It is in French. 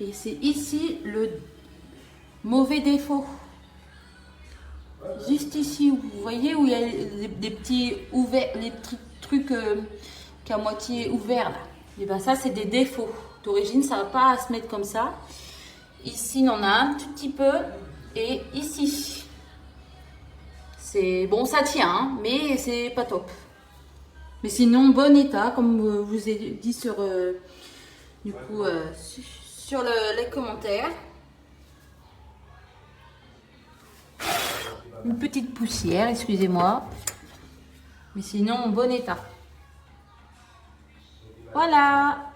Et c'est ici le mauvais défaut. Juste ici, vous voyez où il y a des petits ouverts, les trucs qui à moitié ouverts là. Et bien ça, c'est des défauts. D'origine, ça va pas se mettre comme ça. Ici, on en a un tout petit peu. Et ici. C'est bon, ça tient, hein, mais c'est pas top. Mais sinon, bon état, comme je vous ai dit sur, sur les commentaires. Une petite poussière, excusez-moi. Mais sinon, en bon état. Voilà.